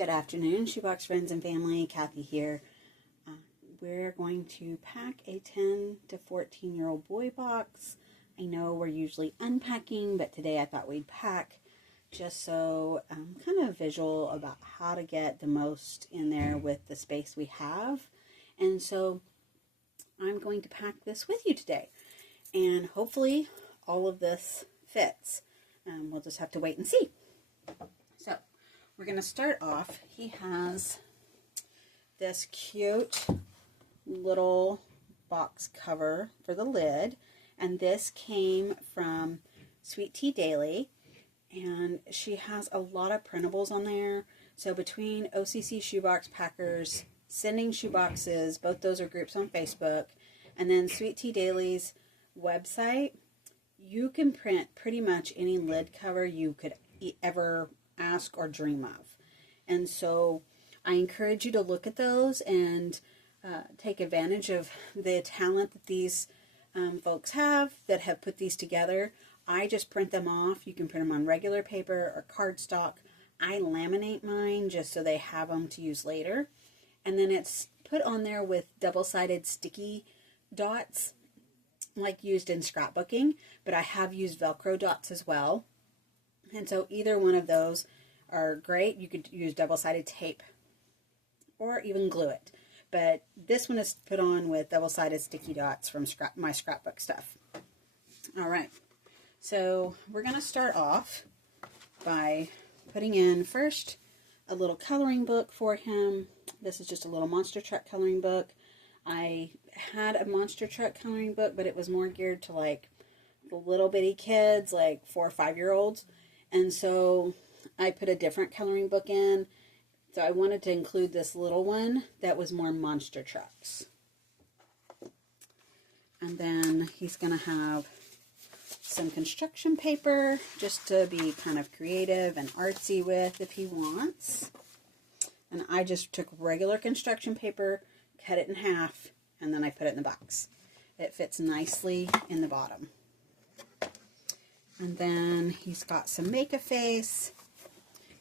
Good afternoon, Shoebox friends and family. Kathy here. We're going to pack a 10 to 14-year-old boy box. I know we're usually unpacking, but today I thought we'd pack just so kind of visual about how to get the most in there with the space we have. And so I'm going to pack this with you today. And hopefully all of this fits. We'll just have to wait and see. So we're going to start off. He has this cute little box cover for the lid, and this came from Sweet Tea Daily, and she has a lot of printables on there. So between OCC Shoebox Packers, Sending Shoeboxes, both those are groups on Facebook, and then Sweet Tea Daily's website, you can print pretty much any lid cover you could ever ask or dream of. And so I encourage you to look at those and take advantage of the talent that these folks have that have put these together. I just print them off. You can print them on regular paper or cardstock. I laminate mine just so they have them to use later. And then it's put on there with double-sided sticky dots like used in scrapbooking, but I have used Velcro dots as well. And so either one of those are great. You could use double-sided tape or even glue it. But this one is put on with double-sided sticky dots from my scrapbook stuff. All right. So we're going to start off by putting in first a little coloring book for him. This is just a little Monster Truck coloring book. I had a Monster Truck coloring book, but it was more geared to like the little bitty kids, like 4 or 5-year-olds. And so I put a different coloring book in. So I wanted to include this little one that was more monster trucks. And then he's going to have some construction paper just to be kind of creative and artsy with if he wants. And I just took regular construction paper, cut it in half, and then I put it in the box. It fits nicely in the bottom. And then he's got some make-a-face.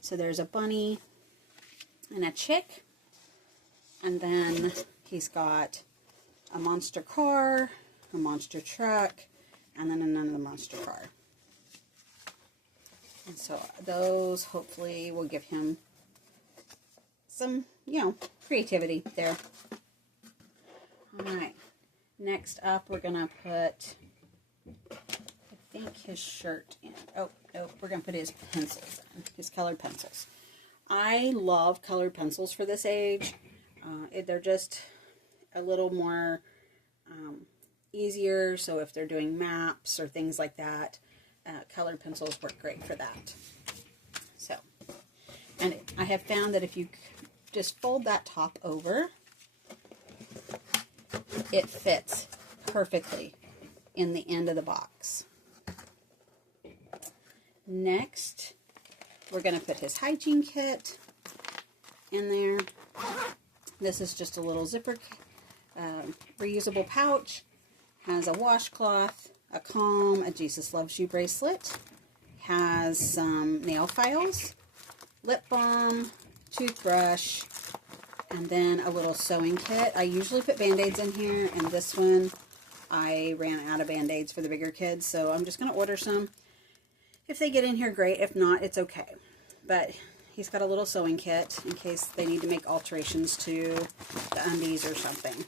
So there's a bunny and a chick. And then he's got a monster car, a monster truck, and then another monster car. And so those hopefully will give him some, creativity there. All right. Next up, we're going to put, I think, his shirt in. Oh, no, we're going to put his pencils in, his colored pencils. I love colored pencils for this age. They're just a little more easier, so if they're doing maps or things like that, colored pencils work great for that. So, and I have found that if you just fold that top over, it fits perfectly in the end of the box. Next, we're going to put his hygiene kit in there. This is just a little zipper reusable pouch. Has a washcloth, a comb, a Jesus Loves You bracelet. Has some nail files, lip balm, toothbrush, and then a little sewing kit. I usually put Band-Aids in here, and this one I ran out of Band-Aids for the bigger kids, so I'm just going to order some. If they get in here, great. If not, it's okay. But he's got a little sewing kit in case they need to make alterations to the undies or something.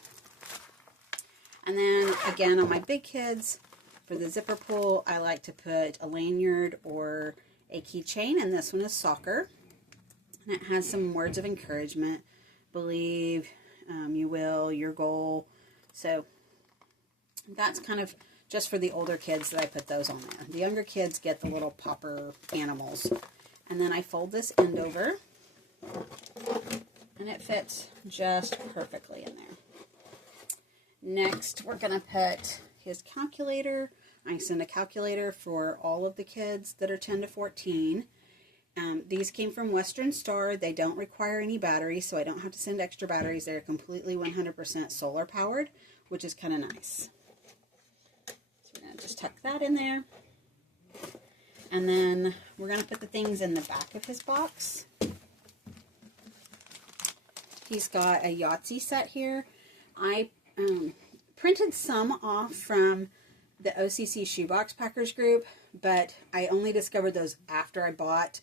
And then, again, on my big kids, for the zipper pull, I like to put a lanyard or a keychain, and this one is soccer. And it has some words of encouragement. Believe, you will, your goal. So that's kind of just for the older kids that I put those on there. The younger kids get the little popper animals. And then I fold this end over, and it fits just perfectly in there. Next, we're going to put his calculator. I send a calculator for all of the kids that are 10 to 14. These came from Western Star. They don't require any batteries, so I don't have to send extra batteries. They're completely 100% solar powered, which is kind of nice. So we're going to just tuck that in there. And then we're going to put the things in the back of his box. He's got a Yahtzee set here. I printed some off from the OCC Shoebox Packers group, but I only discovered those after I bought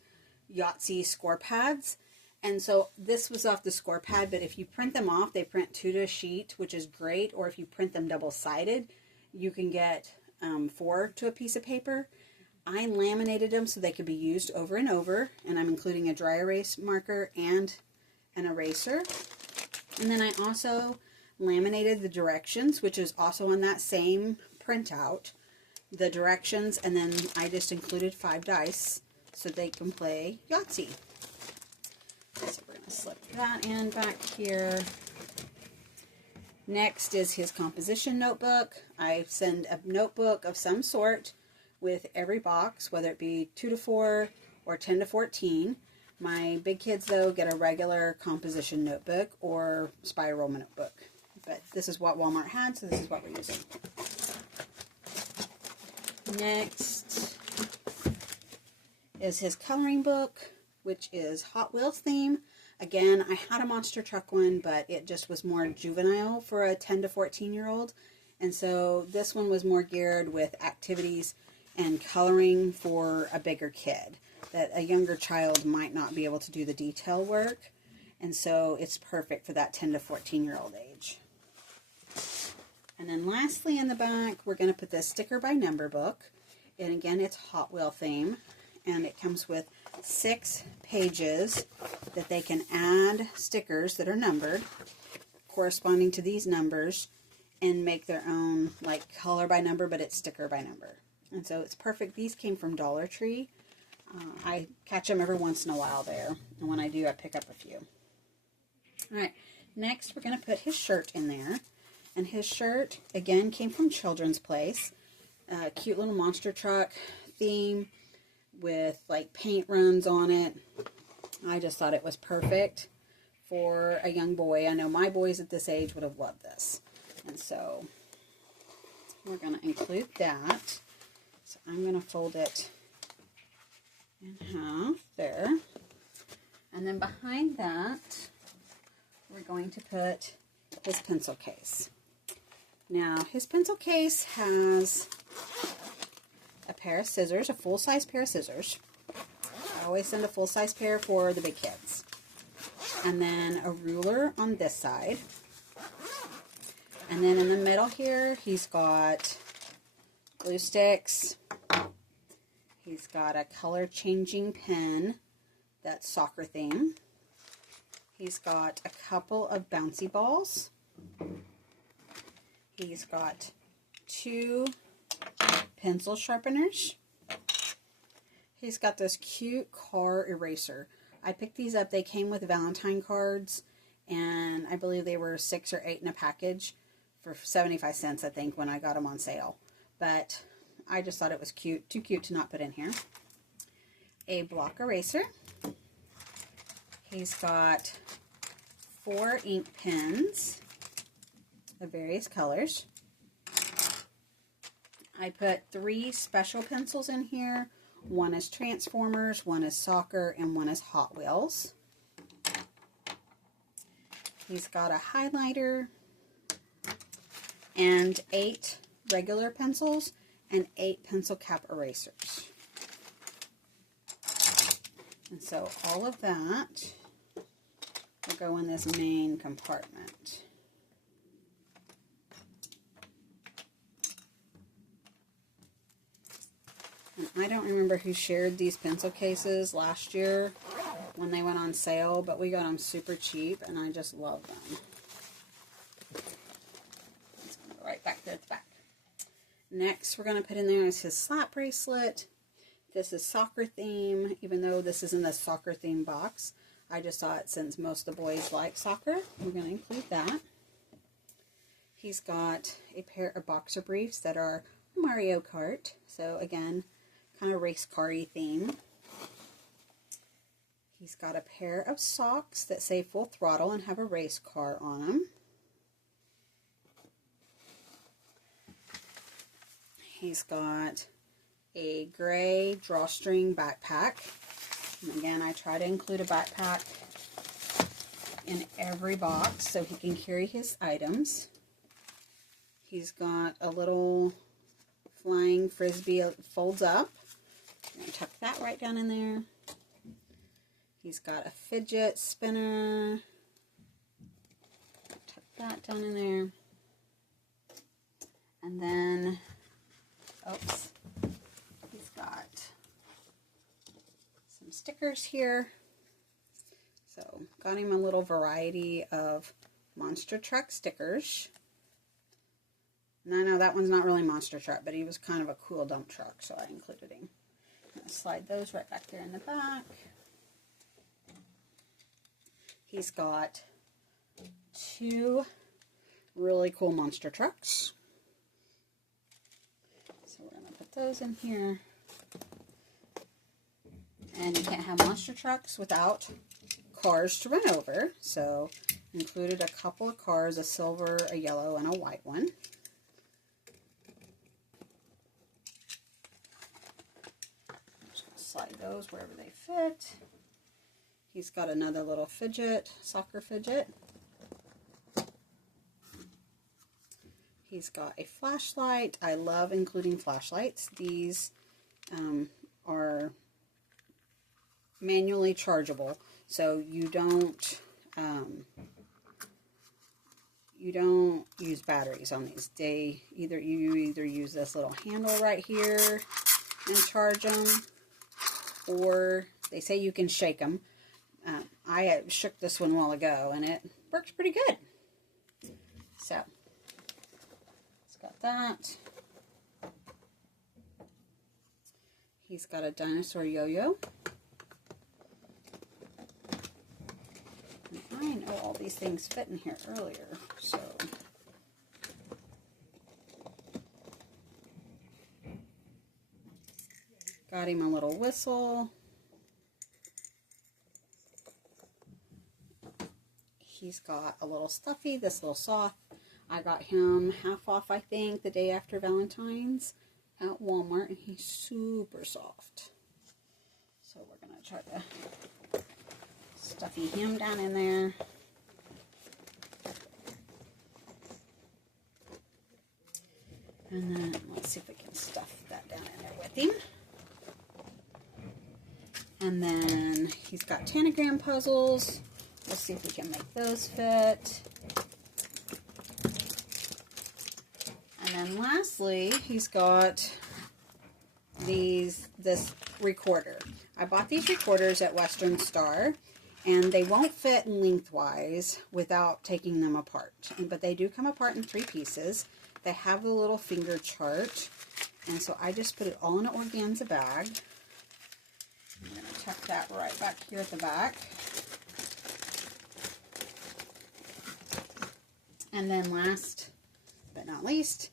Yahtzee score pads. And so this was off the score pad, but if you print them off, they print 2 to a sheet, which is great. Or if you print them double-sided, you can get 4 to a piece of paper. I laminated them so they could be used over and over, and I'm including a dry erase marker and an eraser. And then I also laminated the directions, which is also on that same printout, the directions, and then I just included 5 dice so they can play Yahtzee. So we're going to slip that in back here. Next is his composition notebook. I send a notebook of some sort with every box, whether it be 2 to 4 or 10 to 14. My big kids, though, get a regular composition notebook or spiral notebook. But this is what Walmart had, so this is what we're using. Next is his coloring book, which is Hot Wheels theme. Again, I had a monster truck one, but it just was more juvenile for a 10 to 14-year-old. And so this one was more geared with activities and coloring for a bigger kid, that a younger child might not be able to do the detail work. And so it's perfect for that 10 to 14-year-old age. And then lastly in the back, we're going to put this sticker by number book. And again, it's Hot Wheel theme. And it comes with 6 pages that they can add stickers that are numbered corresponding to these numbers and make their own, like, color by number, but it's sticker by number. And so it's perfect. These came from Dollar Tree. I catch them every once in a while there, and when I do, I pick up a few. Alright, next we're going to put his shirt in there. And his shirt, again, came from Children's Place. Cute little monster truck theme with like paint runs on it. I just thought it was perfect for a young boy. I know my boys at this age would have loved this. And so we're going to include that. So I'm going to fold it in half there. And then behind that, we're going to put his pencil case. Now, his pencil case has a pair of scissors, a full-size pair of scissors. I always send a full-size pair for the big kids. And then a ruler on this side. And then in the middle here, he's got glue sticks. He's got a color-changing pen that's soccer theme. He's got a couple of bouncy balls. He's got 2 pencil sharpeners. He's got this cute car eraser. I picked these up. They came with Valentine cards, and I believe they were 6 or 8 in a package for 75 cents, I think, when I got them on sale. But I just thought it was cute. Too cute to not put in here. A block eraser. He's got 4 ink pens of various colors. I put 3 special pencils in here. One is Transformers, one is Soccer, and one is Hot Wheels. He's got a highlighter and 8 regular pencils and 8 pencil cap erasers. And so all of that will go in this main compartment. And I don't remember who shared these pencil cases last year when they went on sale, but we got them super cheap, and I just love them. It's going to go right back there at the back. Next, we're going to put in there is his slap bracelet. This is soccer theme, even though this isn't a soccer theme box. I just thought since most of the boys like soccer, we're going to include that. He's got a pair of boxer briefs that are Mario Kart. So again, kind of race car-y theme. He's got a pair of socks that say Full Throttle and have a race car on them. He's got a gray drawstring backpack. And again, I try to include a backpack in every box so he can carry his items. He's got a little flying frisbee, folds up. I'm going to tuck that right down in there. He's got a fidget spinner. Tuck that down in there. And then, oops, he's got some stickers here. So, got him a little variety of Monster Truck stickers. And I know that one's not really Monster Truck, but he was kind of a cool dump truck, so I included him. I'm going to slide those right back there in the back. He's got 2 really cool monster trucks. So we're going to put those in here. And you can't have monster trucks without cars to run over. So included a couple of cars, a silver, a yellow, and a white one. Slide those wherever they fit. He's got another little fidget, soccer fidget. He's got a flashlight. I love including flashlights. These are manually chargeable, so you don't use batteries on these. You either use this little handle right here and charge them, or they say you can shake them. I shook this one a while ago, and it works pretty good. So, it's got that. He's got a dinosaur yo-yo. I know all these things fit in here earlier, so... Got him a little whistle. He's got a little stuffy, this little soft. I got him half off, I think, the day after Valentine's at Walmart, and he's super soft. So we're going to try to stuffy him down in there. And then let's see if we can stuff that down in there with him. And then he's got tanagram puzzles. Let's see if we can make those fit. And then lastly, he's got this recorder. I bought these recorders at Western Star, and they won't fit lengthwise without taking them apart. But they do come apart in 3 pieces. They have a little finger chart, and so I just put it all in an organza bag. I'm going to tuck that right back here at the back. And then last but not least,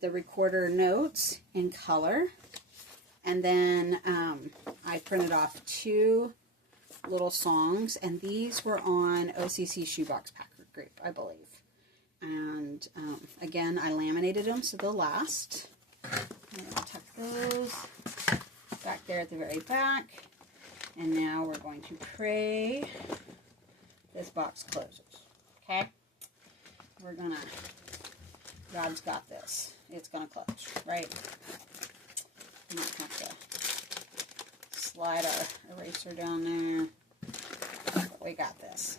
the recorder notes in color. And then I printed off 2 little songs, and these were on OCC Shoebox Packer Group, I believe. And again, I laminated them so they'll last. I'm going to tuck those back there at the very back. And now we're going to pray this box closes. Okay? We're going to, God's got this. It's going to close, right? We might have to slide our eraser down there. But we got this.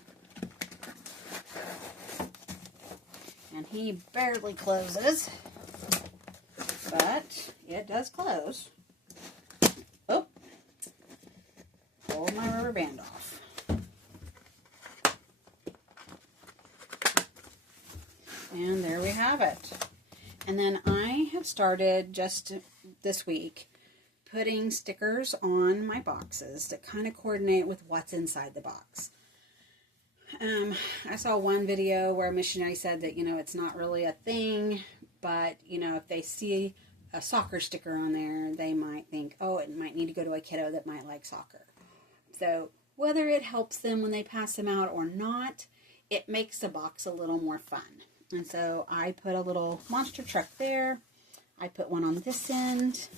And he barely closes, but it does close. Oh, pulled my rubber band off. And there we have it. And then I have started just this week putting stickers on my boxes that kind of coordinate with what's inside the box. I saw one video where a missionary said that, it's not really a thing, but, if they see a soccer sticker on there, they might think, oh, it might need to go to a kiddo that might like soccer. So whether it helps them when they pass them out or not, it makes the box a little more fun. And so I put a little monster truck there. I put one on this end,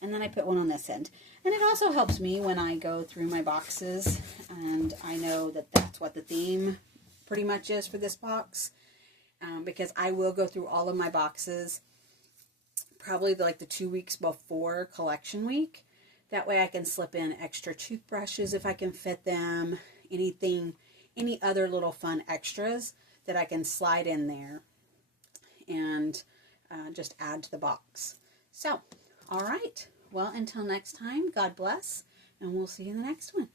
and then I put one on this end. And it also helps me when I go through my boxes and I know that that's what the theme pretty much is for this box. Because I will go through all of my boxes probably like the 2 weeks before collection week. That way I can slip in extra toothbrushes if I can fit them, any other little fun extras that I can slide in there and just add to the box. So, all right. Well, until next time, God bless, and we'll see you in the next one.